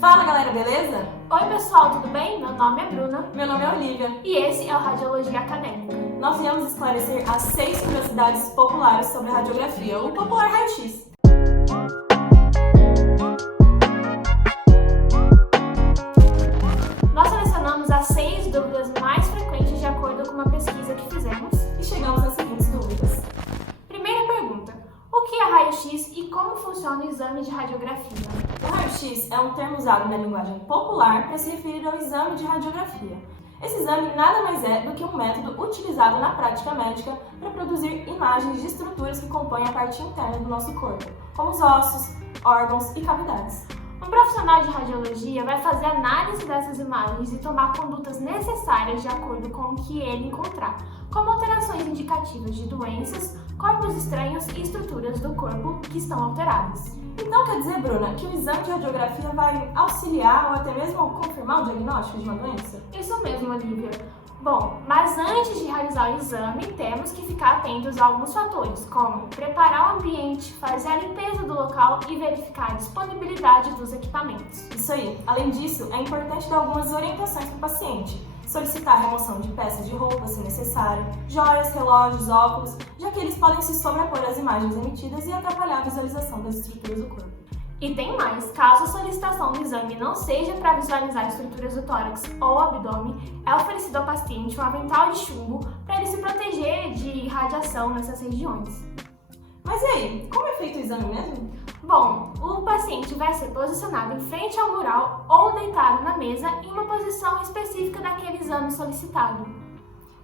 Fala galera, beleza? Oi pessoal, tudo bem? Meu nome é Bruna. Meu nome é Olivia. E esse é o Radiologia Acadêmica. Nós viemos esclarecer as 6 curiosidades populares sobre a radiografia, o popular raio-x. Nós selecionamos as 6 dúvidas mais frequentes de acordo com uma pesquisa que fizemos. E chegamos às seguintes dúvidas. Primeira pergunta: o que é raio-x e como funciona o exame de radiografia? O raio-x é um termo usado na linguagem popular para se referir ao exame de radiografia. Esse exame nada mais é do que um método utilizado na prática médica para produzir imagens de estruturas que compõem a parte interna do nosso corpo, como os ossos, órgãos e cavidades. Um profissional de radiologia vai fazer análise dessas imagens e tomar condutas necessárias de acordo com o que ele encontrar, como alterações indicativas de doenças, corpos estranhos e estruturas do corpo que estão alteradas. Então quer dizer, Bruna, que o exame de radiografia vai auxiliar ou até mesmo confirmar o diagnóstico de uma doença? Isso mesmo, Olivia. Bom, mas antes de realizar o exame, temos que ficar atentos a alguns fatores, como preparar o ambiente, fazer a limpeza do local e verificar a disponibilidade dos equipamentos. Isso aí. Além disso, é importante dar algumas orientações para o paciente. Solicitar a remoção de peças de roupa, se necessário, joias, relógios, óculos, já que eles podem se sobrepor às imagens emitidas e atrapalhar a visualização das estruturas do corpo. E tem mais, caso a solicitação do exame não seja para visualizar estruturas do tórax ou abdômen, é oferecido ao paciente um avental de chumbo para ele se proteger de radiação nessas regiões. Mas e aí, como é feito o exame mesmo? Bom, o paciente vai ser posicionado em frente ao mural ou deitado na mesa em uma posição específica daquele exame solicitado.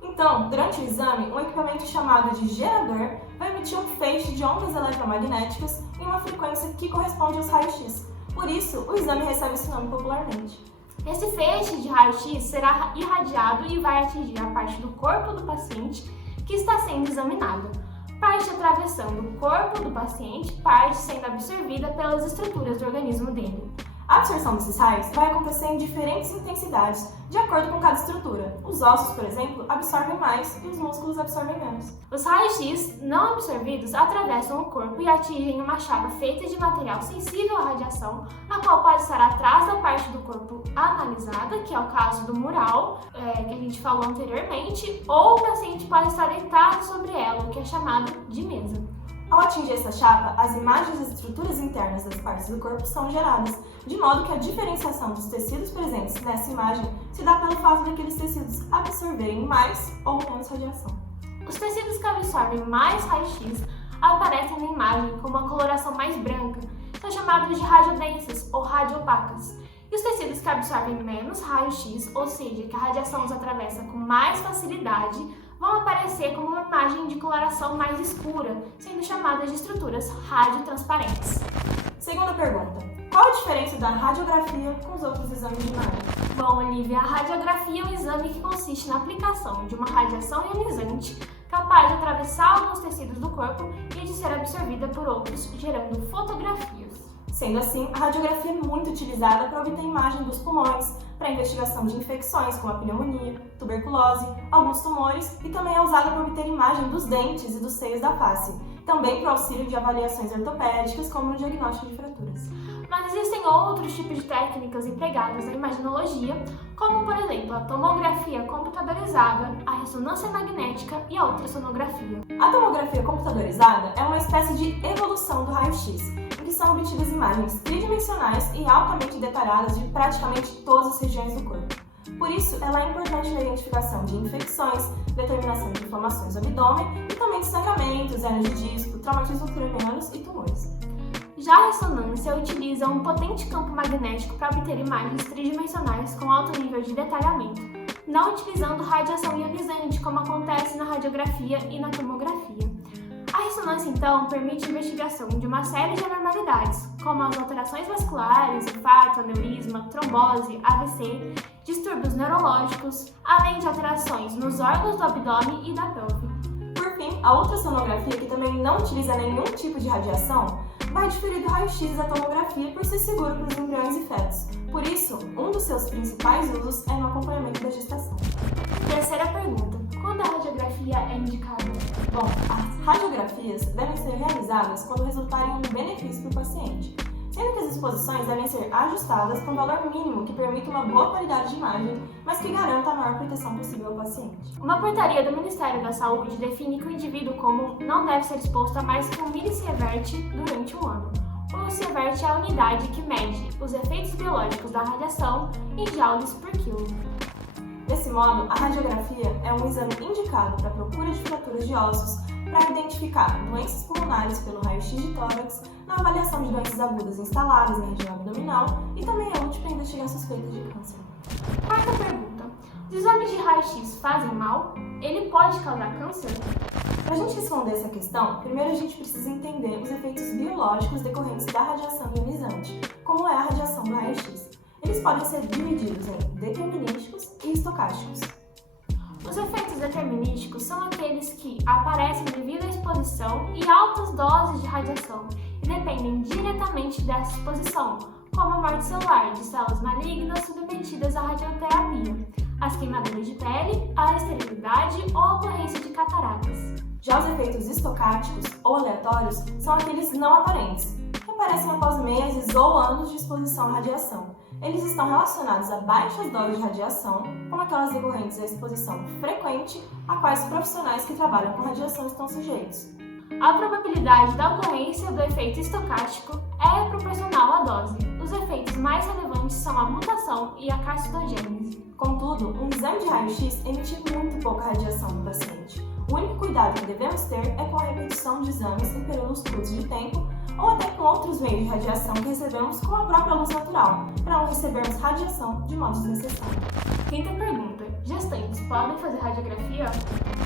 Então, durante o exame, um equipamento chamado de gerador vai emitir um feixe de ondas eletromagnéticas em uma frequência que corresponde aos raios-x. Por isso, o exame recebe esse nome popularmente. Esse feixe de raio-x será irradiado e vai atingir a parte do corpo do paciente que está sendo examinado. Parte atravessando o corpo do paciente, parte sendo absorvida pelas estruturas do organismo dele. A absorção desses raios vai acontecer em diferentes intensidades, de acordo com cada estrutura. Os ossos, por exemplo, absorvem mais e os músculos absorvem menos. Os raios-x não absorvidos atravessam o corpo e atingem uma chapa feita de material sensível à radiação, a qual pode estar atrás da parte do corpo analisada, que é o caso do mural, que a gente falou anteriormente, ou o paciente pode estar deitado sobre ela, o que é chamado de mesa. Ao atingir essa chapa, as imagens das estruturas internas das partes do corpo são geradas, de modo que a diferenciação dos tecidos presentes nessa imagem se dá pelo fato daqueles tecidos absorverem mais ou menos radiação. Os tecidos que absorvem mais raio-x aparecem na imagem com uma coloração mais branca, são chamados de radiodensas ou radioopacas. E os tecidos que absorvem menos raio-x, ou seja, que a radiação os atravessa com mais facilidade, vão aparecer como uma imagem de coloração mais escura, sendo chamadas de estruturas radiotransparentes. Segunda pergunta: qual a diferença da radiografia com os outros exames de imagem? Bom, Olivia, a radiografia é um exame que consiste na aplicação de uma radiação ionizante capaz de atravessar alguns tecidos do corpo e de ser absorvida por outros, gerando fotografias. Sendo assim, a radiografia é muito utilizada para obter imagem dos pulmões, para investigação de infecções como a pneumonia, tuberculose, alguns tumores e também é usada para obter imagem dos dentes e dos seios da face, também para o auxílio de avaliações ortopédicas como no diagnóstico de fraturas. Mas existem outros tipos de técnicas empregadas na imaginologia, como por exemplo a tomografia computadorizada, a ressonância magnética e a ultrassonografia. A tomografia computadorizada é uma espécie de evolução do raio-x, em que são obtidas imagens tridimensionais e altamente detalhadas de praticamente todas as regiões do corpo. Por isso, ela é importante na identificação de infecções, determinação de inflamações do abdômen e também de sangramentos, hernias de disco, traumatismos cranianos e tumores. Já a ressonância utiliza um potente campo magnético para obter imagens tridimensionais com alto nível de detalhamento, não utilizando radiação ionizante, como acontece na radiografia e na tomografia. A ressonância, então, permite a investigação de uma série de anormalidades, como as alterações vasculares, infarto, aneurisma, trombose, AVC, distúrbios neurológicos, além de alterações nos órgãos do abdômen e da pelve. Por fim, a ultrassonografia, que também não utiliza nenhum tipo de radiação, vai diferir do raio-x da tomografia por ser seguro para os embriões e fetos. Por isso, um dos seus principais usos é no acompanhamento da gestação. Terceira pergunta: quando a radiografia é indicada? Bom, as radiografias devem ser realizadas quando resultarem em um benefício para o paciente. sendo que as exposições devem ser ajustadas com valor mínimo que permita uma boa qualidade de imagem, mas que garanta a maior proteção possível ao paciente. Uma portaria do Ministério da Saúde define que o indivíduo comum não deve ser exposto a mais que 1 milisievert durante um ano. O milisievert é a unidade que mede os efeitos biológicos da radiação em joules por quilo. Desse modo, a radiografia é um exame indicado para a procura de fraturas de ossos, para identificar doenças pulmonares pelo raio-x de tórax, na avaliação de doenças agudas instaladas na região abdominal e também é útil para investigar suspeitas de câncer. Quarta pergunta. Os exames de raio-x fazem mal? Ele pode causar câncer? Para a gente responder essa questão, primeiro a gente precisa entender os efeitos biológicos decorrentes da radiação ionizante, como é a radiação do raio-x. Eles podem ser divididos em determinísticos e estocásticos. Os efeitos determinísticos são aqueles que aparecem devido à exposição e altas doses de radiação e dependem diretamente dessa exposição, como a morte celular de células malignas submetidas à radioterapia, as queimaduras de pele, a esterilidade ou a ocorrência de cataratas. Já os efeitos estocásticos ou aleatórios são aqueles não aparentes, que aparecem após meses ou anos de exposição à radiação. Eles estão relacionados a baixas doses de radiação, como aquelas decorrentes à exposição frequente a quais profissionais que trabalham com radiação estão sujeitos. A probabilidade da ocorrência do efeito estocástico é proporcional à dose. Os efeitos mais relevantes são a mutação e a carcinogênese. Contudo, um exame de raio-x emite muito pouca radiação no paciente. O único cuidado que devemos ter é com a repetição de exames em períodos curtos de tempo ou até com outros meios de radiação que recebemos com a própria luz natural, para não recebermos radiação de modo desnecessário. Quinta pergunta. Gestantes podem fazer radiografia?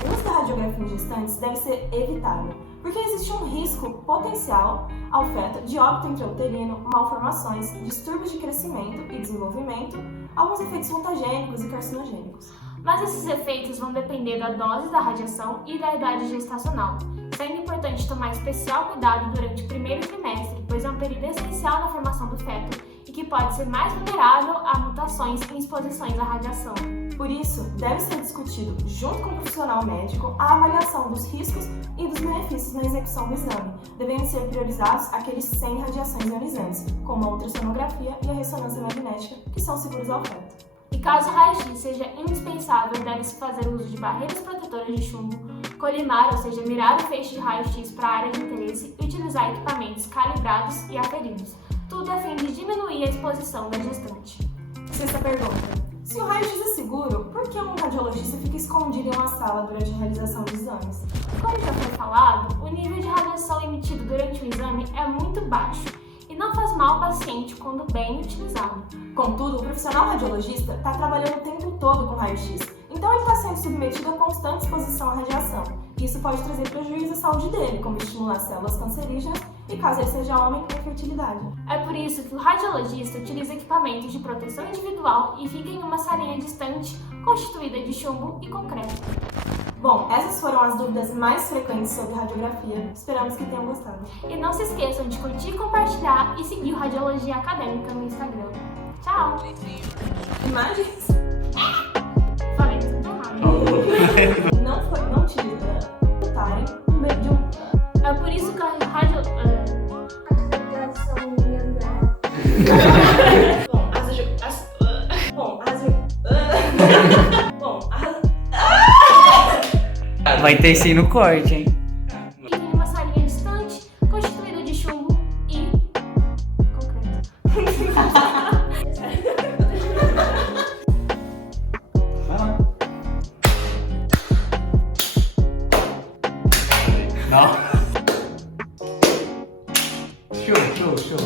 O uso da radiografia em gestantes deve ser evitado, porque existe um risco potencial ao feto de óbito intrauterino, malformações, distúrbios de crescimento e desenvolvimento, alguns efeitos mutagênicos e carcinogênicos. Mas esses efeitos vão depender da dose da radiação e da idade gestacional, sendo importante tomar especial cuidado durante o primeiro trimestre, pois é um período essencial na formação do feto e que pode ser mais vulnerável a mutações em exposições à radiação. Por isso, deve ser discutido, junto com o profissional médico, a avaliação dos riscos e dos benefícios na execução do exame, devendo ser priorizados aqueles sem radiações ionizantes, como a ultrassonografia e a ressonância magnética, que são seguros ao feto. E caso o raio-x seja indispensável, deve-se fazer uso de barreiras protetoras de chumbo, colimar, ou seja, mirar o feixe de raio-x para a área de interesse e utilizar equipamentos calibrados e aferidos, tudo a fim de diminuir a exposição da gestante. Sexta pergunta. Se o raio-x é seguro, por que um radiologista fica escondido em uma sala durante a realização dos exames? Como já foi falado, o nível de radiação emitido durante o exame é muito baixo e não faz mal ao paciente quando bem utilizado. Contudo, o profissional radiologista está trabalhando o tempo todo com raio-x, então ele está sendo submetido a constante exposição à radiação. Isso pode trazer prejuízo à saúde dele, como estimular células cancerígenas e, caso ele seja homem, a infertilidade. É por isso que o radiologista utiliza equipamentos de proteção individual e fica em uma salinha distante constituída de chumbo e concreto. Bom, essas foram as dúvidas mais frequentes sobre radiografia. Esperamos que tenham gostado. E não se esqueçam de curtir, compartilhar e seguir o Radiologia Acadêmica no Instagram. Tchau! Imagens? Falei tudo errado. Não utiliza escutarem um beijo de um. É por isso que a radio... Vai ter sim no corte, hein? E em uma salinha distante, constituída de chumbo e concreto. Vai lá. Não. Show.